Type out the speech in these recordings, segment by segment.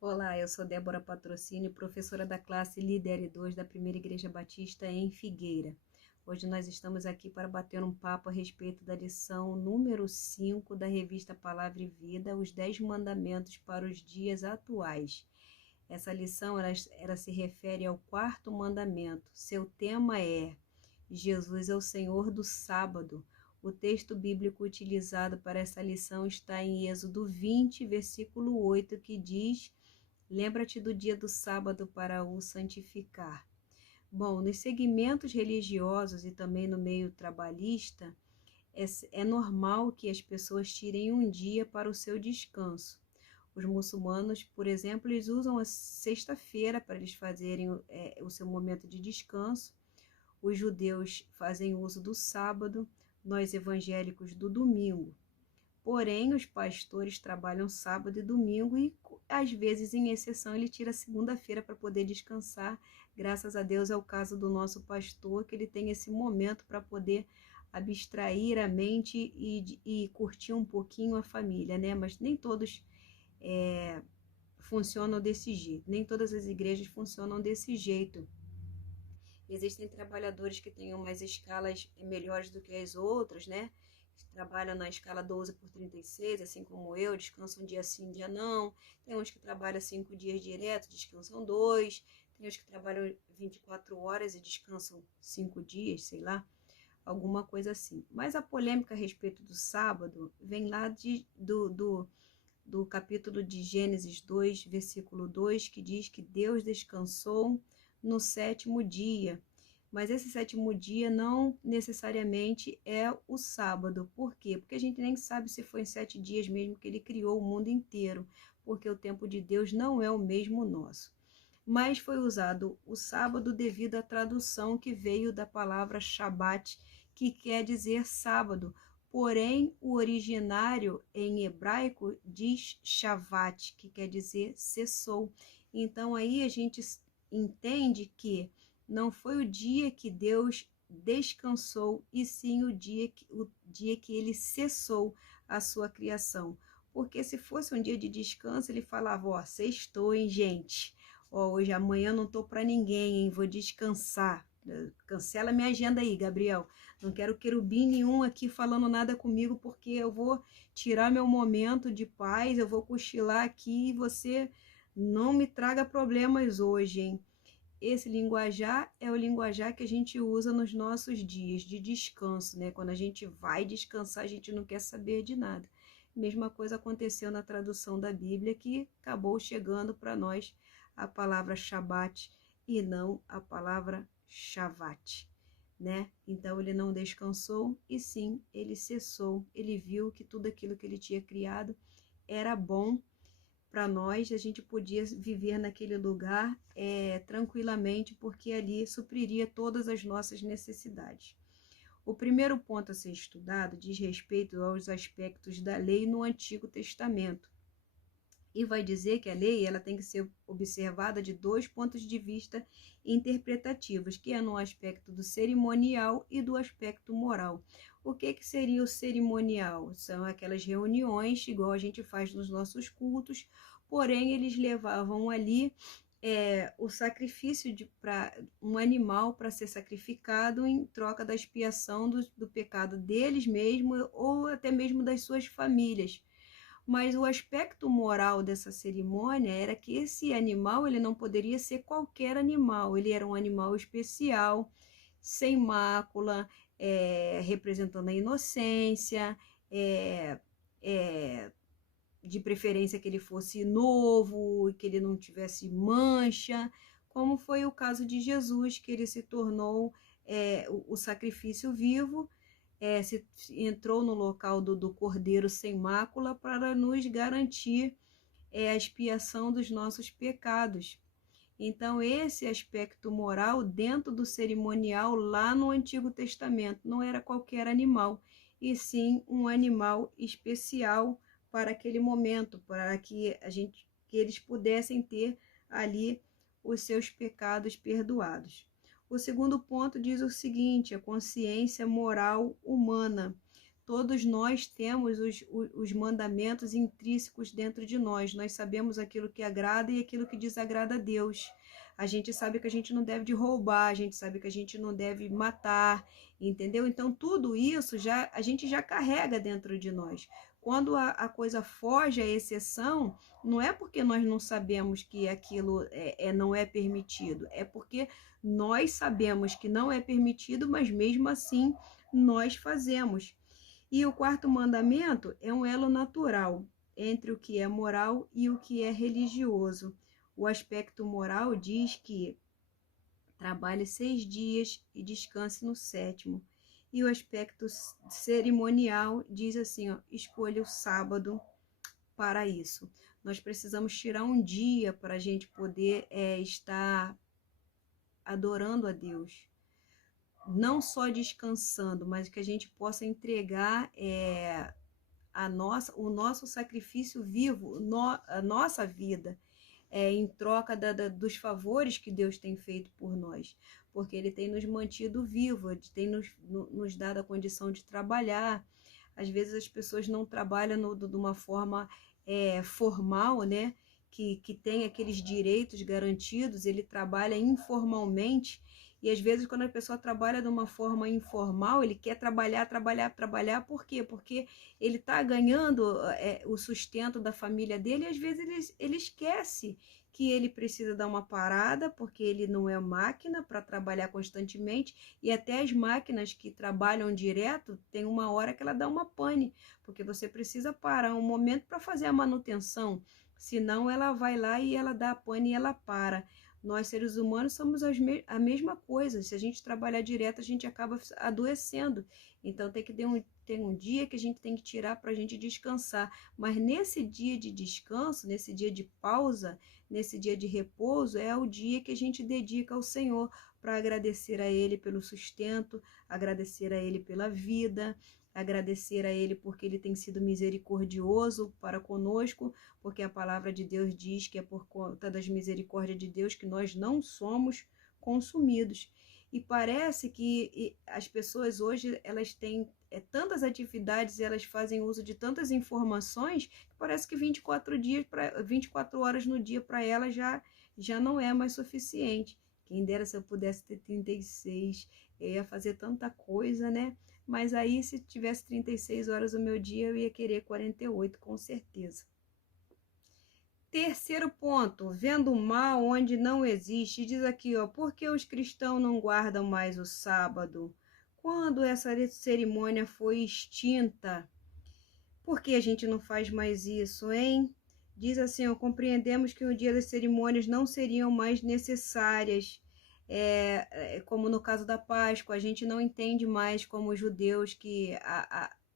Olá, eu sou Débora Patrocínio, professora da classe Lidere 2 da Primeira Igreja Batista em Figueira. Hoje nós estamos aqui para bater um papo a respeito da lição número 5 da revista Palavra e Vida, os 10 mandamentos para os dias atuais. Essa lição ela se refere ao quarto mandamento. Seu tema é Jesus é o Senhor do sábado. O texto bíblico utilizado para essa lição está em Êxodo 20, versículo 8, que diz: lembra-te do dia do sábado para o santificar. Bom, nos segmentos religiosos e também no meio trabalhista, é normal que as pessoas tirem um dia para o seu descanso. Os muçulmanos, por exemplo, eles usam a sexta-feira para eles fazerem o seu momento de descanso. Os judeus fazem uso do sábado, nós evangélicos do domingo. Porém, os pastores trabalham sábado e domingo e, às vezes, em exceção, ele tira segunda-feira para poder descansar. Graças a Deus é o caso do nosso pastor, que ele tem esse momento para poder abstrair a mente e curtir um pouquinho a família, né? Mas nem todos funcionam desse jeito, nem todas as igrejas funcionam desse jeito. Existem trabalhadores que têm umas escalas melhores do que as outras, né? Trabalham na escala 12 por 36, assim como eu, descansam um dia sim, um dia não. Tem uns que trabalham 5 dias direto, descansam 2. Tem uns que trabalham 24 horas e descansam 5 dias, sei lá, alguma coisa assim. Mas a polêmica a respeito do sábado vem lá do capítulo de Gênesis 2, versículo 2, que diz que Deus descansou no sétimo dia. Mas esse sétimo dia não necessariamente é o sábado. Por quê? Porque a gente nem sabe se foi em 7 dias mesmo que ele criou o mundo inteiro, porque o tempo de Deus não é o mesmo nosso. Mas foi usado o sábado devido à tradução que veio da palavra Shabat, que quer dizer sábado. Porém, o originário em hebraico diz Shavat, que quer dizer cessou. Então aí a gente entende que não foi o dia que Deus descansou, e sim o dia que ele cessou a sua criação. Porque se fosse um dia de descanso, ele falava, ó, sextou, hein, gente? Ó, hoje, amanhã não tô para ninguém, hein? Vou descansar. Cancela minha agenda aí, Gabriel. Não quero querubim nenhum aqui falando nada comigo, porque eu vou tirar meu momento de paz, eu vou cochilar aqui e você não me traga problemas hoje, hein? Esse linguajar é o linguajar que a gente usa nos nossos dias de descanso, né? Quando a gente vai descansar, a gente não quer saber de nada. Mesma coisa aconteceu na tradução da Bíblia, que acabou chegando para nós a palavra Shabat e não a palavra Shavat, né? Então ele não descansou e sim, ele cessou. Ele viu que tudo aquilo que ele tinha criado era bom para nós, a gente podia viver naquele lugar tranquilamente, porque ali supriria todas as nossas necessidades. O primeiro ponto a ser estudado diz respeito aos aspectos da lei no Antigo Testamento. E vai dizer que a lei ela tem que ser observada de 2 pontos de vista interpretativos, que é no aspecto do cerimonial e do aspecto moral. O que seria o cerimonial? São aquelas reuniões, igual a gente faz nos nossos cultos, porém eles levavam ali o sacrifício para um animal para ser sacrificado em troca da expiação do pecado deles mesmos ou até mesmo das suas famílias. Mas o aspecto moral dessa cerimônia era que esse animal ele não poderia ser qualquer animal, ele era um animal especial, sem mácula, representando a inocência, de preferência que ele fosse novo, que ele não tivesse mancha, como foi o caso de Jesus, que ele se tornou o sacrifício vivo, se entrou no local do Cordeiro sem mácula para nos garantir a expiação dos nossos pecados. Então, esse aspecto moral dentro do cerimonial lá no Antigo Testamento não era qualquer animal, e sim um animal especial para aquele momento, para que eles pudessem ter ali os seus pecados perdoados. O segundo ponto diz o seguinte: a consciência moral humana. Todos nós temos os mandamentos intrínsecos dentro de nós. Nós sabemos aquilo que agrada e aquilo que desagrada a Deus. A gente sabe que a gente não deve roubar, a gente sabe que a gente não deve matar, entendeu? Então, tudo isso a gente já carrega dentro de nós. Quando a coisa foge à exceção, não é porque nós não sabemos que aquilo não é permitido, é porque nós sabemos que não é permitido, mas mesmo assim nós fazemos. E o quarto mandamento é um elo natural entre o que é moral e o que é religioso. O aspecto moral diz que trabalhe 6 dias e descanse no 7º. E o aspecto cerimonial diz assim, ó, escolha o sábado para isso. Nós precisamos tirar um dia para a gente poder estar adorando a Deus. Não só descansando, mas que a gente possa entregar o nosso sacrifício vivo, a nossa vida, em troca dos favores que Deus tem feito por nós, porque Ele tem nos mantido vivos, Ele tem nos dado a condição de trabalhar. Às vezes as pessoas não trabalham de uma forma formal, né? Que tem aqueles direitos garantidos, ele trabalha informalmente. E às vezes quando a pessoa trabalha de uma forma informal, ele quer trabalhar, por quê? Porque ele está ganhando o sustento da família dele e às vezes ele esquece que ele precisa dar uma parada, porque ele não é máquina para trabalhar constantemente, e até as máquinas que trabalham direto, tem uma hora que ela dá uma pane, porque você precisa parar um momento para fazer a manutenção, senão ela vai lá e ela dá a pane e ela para. Nós, seres humanos, somos a mesma coisa. Se a gente trabalhar direto, a gente acaba adoecendo. Então, tem que ter um dia que a gente tem que tirar para a gente descansar. Mas nesse dia de descanso, nesse dia de pausa, nesse dia de repouso, é o dia que a gente dedica ao Senhor para agradecer a Ele pelo sustento, agradecer a Ele pela vida, agradecer a Ele porque Ele tem sido misericordioso para conosco, porque a palavra de Deus diz que é por conta das misericórdias de Deus que nós não somos consumidos. E parece que as pessoas hoje, elas têm tantas atividades, elas fazem uso de tantas informações, que parece que 24 horas no dia para elas já não é mais suficiente. Quem dera se eu pudesse ter 36, eu ia fazer tanta coisa, né? Mas aí, se tivesse 36 horas o meu dia, eu ia querer 48, com certeza. Terceiro ponto, vendo o mal onde não existe. Diz aqui, ó, por que os cristãos não guardam mais o sábado? Quando essa cerimônia foi extinta? Por que a gente não faz mais isso, hein? Diz assim, ó, compreendemos que o dia das cerimônias não seriam mais necessárias. Como no caso da Páscoa, a gente não entende mais como judeus que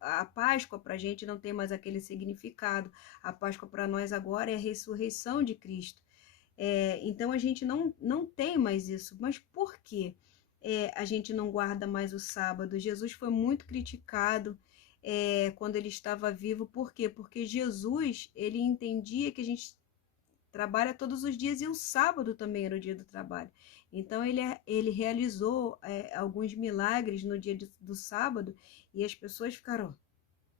a Páscoa para a gente não tem mais aquele significado. A Páscoa para nós agora é a ressurreição de Cristo. Então a gente não tem mais isso. Mas por que a gente não guarda mais o sábado? Jesus foi muito criticado quando ele estava vivo. Por quê? Porque Jesus, ele entendia que a gente trabalha todos os dias e o sábado também era o dia do trabalho. Então ele realizou alguns milagres no dia do sábado e as pessoas ficaram,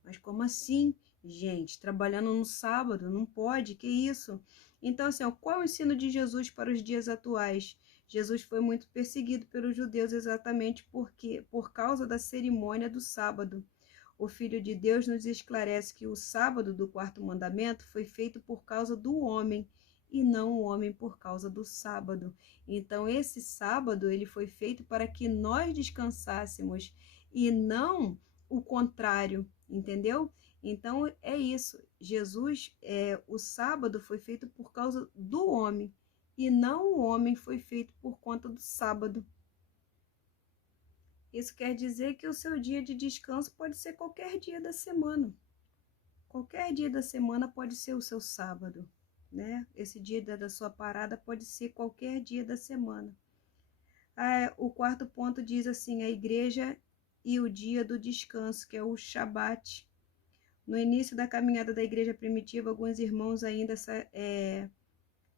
mas como assim, gente? Trabalhando no sábado? Não pode, que isso? Então, assim, qual é o ensino de Jesus para os dias atuais? Jesus foi muito perseguido pelos judeus exatamente por causa da cerimônia do sábado. O Filho de Deus nos esclarece que o sábado do quarto mandamento foi feito por causa do homem e não o homem por causa do sábado. Então, esse sábado ele foi feito para que nós descansássemos e não o contrário, entendeu? Então, é isso. Jesus, o sábado foi feito por causa do homem e não o homem foi feito por conta do sábado. Isso quer dizer que o seu dia de descanso pode ser qualquer dia da semana. Qualquer dia da semana pode ser o seu sábado, né? Esse dia da sua parada pode ser qualquer dia da semana. O quarto ponto diz assim, a igreja e o dia do descanso, que é o Shabat. No início da caminhada da igreja primitiva, alguns irmãos ainda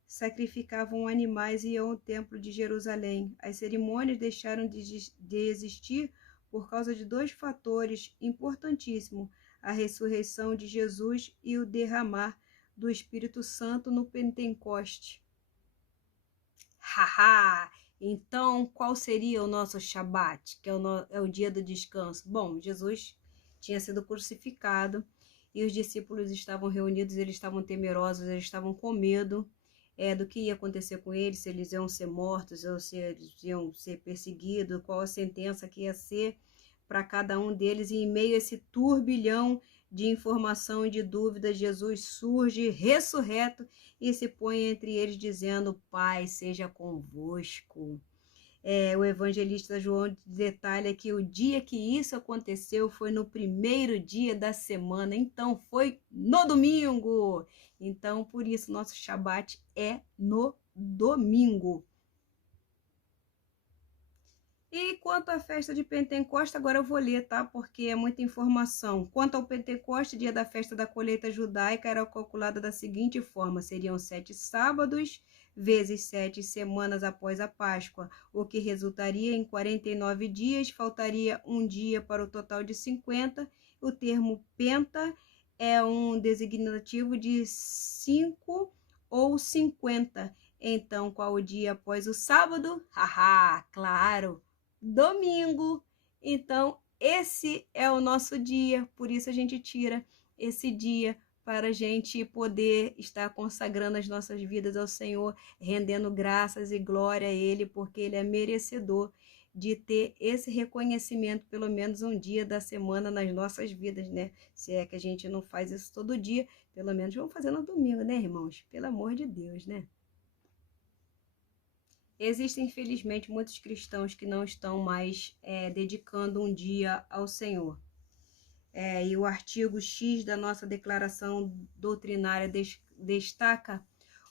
sacrificavam animais e iam ao templo de Jerusalém. As cerimônias deixaram de existir por causa de dois fatores importantíssimos: a ressurreição de Jesus e o derramar do Espírito Santo no Pentecoste. Haha! Então, qual seria o nosso Shabat, que é o dia do descanso? Bom, Jesus tinha sido crucificado e os discípulos estavam reunidos, eles estavam temerosos, eles estavam com medo do que ia acontecer com eles, se eles iam ser mortos ou se eles iam ser perseguidos, qual a sentença que ia ser para cada um deles. E em meio a esse turbilhão de informação e de dúvidas, Jesus surge ressurreto e se põe entre eles dizendo: Pai seja convosco. O evangelista João detalha que o dia que isso aconteceu foi no primeiro dia da semana, então foi no domingo. Então, por isso, nosso Shabat é no domingo. E quanto à festa de Pentecoste, agora eu vou ler, tá? Porque é muita informação. Quanto ao Pentecoste, dia da festa da colheita judaica, era calculada da seguinte forma: seriam 7 sábados, vezes 7 semanas após a Páscoa, o que resultaria em 49 dias, faltaria um dia para o total de 50. O termo penta é um designativo de 5 ou 50. Então, qual o dia após o sábado? Haha, claro! Domingo. Então, esse é o nosso dia, por isso a gente tira esse dia para a gente poder estar consagrando as nossas vidas ao Senhor, rendendo graças e glória a Ele, porque Ele é merecedor de ter esse reconhecimento pelo menos um dia da semana nas nossas vidas, né? Se é que a gente não faz isso todo dia, pelo menos vamos fazer no domingo, né, irmãos? Pelo amor de Deus, né? Existem, infelizmente, muitos cristãos que não estão mais dedicando um dia ao Senhor. E o artigo X da nossa declaração doutrinária destaca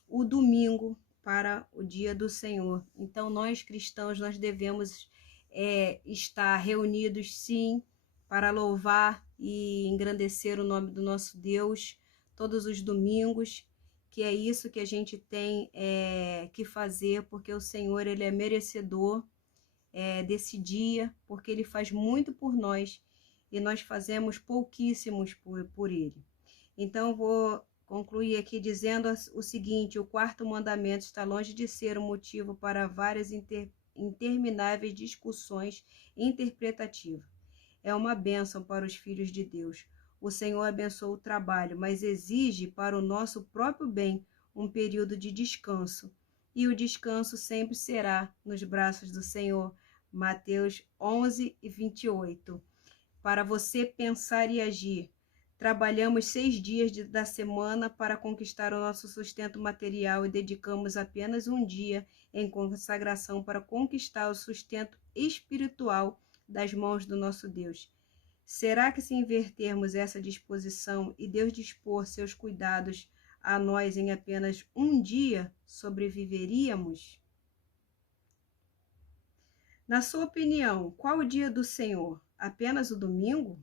o domingo para o dia do Senhor. Então, nós cristãos, nós devemos estar reunidos, sim, para louvar e engrandecer o nome do nosso Deus todos os domingos, que é isso que a gente tem que fazer, porque o Senhor, Ele é merecedor desse dia, porque Ele faz muito por nós e nós fazemos pouquíssimos por Ele. Então, eu vou concluir aqui dizendo o seguinte: o quarto mandamento está longe de ser um motivo para várias intermináveis discussões interpretativas. É uma bênção para os filhos de Deus. O Senhor abençoa o trabalho, mas exige para o nosso próprio bem um período de descanso. E o descanso sempre será nos braços do Senhor. Mateus 11:28. Para você pensar e agir. Trabalhamos 6 dias da semana para conquistar o nosso sustento material e dedicamos apenas um dia em consagração para conquistar o sustento espiritual das mãos do nosso Deus. Será que se invertermos essa disposição e Deus dispor seus cuidados a nós em apenas um dia, sobreviveríamos? Na sua opinião, qual o dia do Senhor? Apenas o domingo?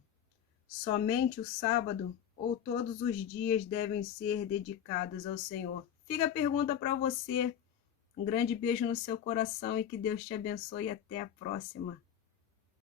Somente o sábado? Ou todos os dias devem ser dedicados ao Senhor? Fica a pergunta para você. Um grande beijo no seu coração e que Deus te abençoe e até a próxima.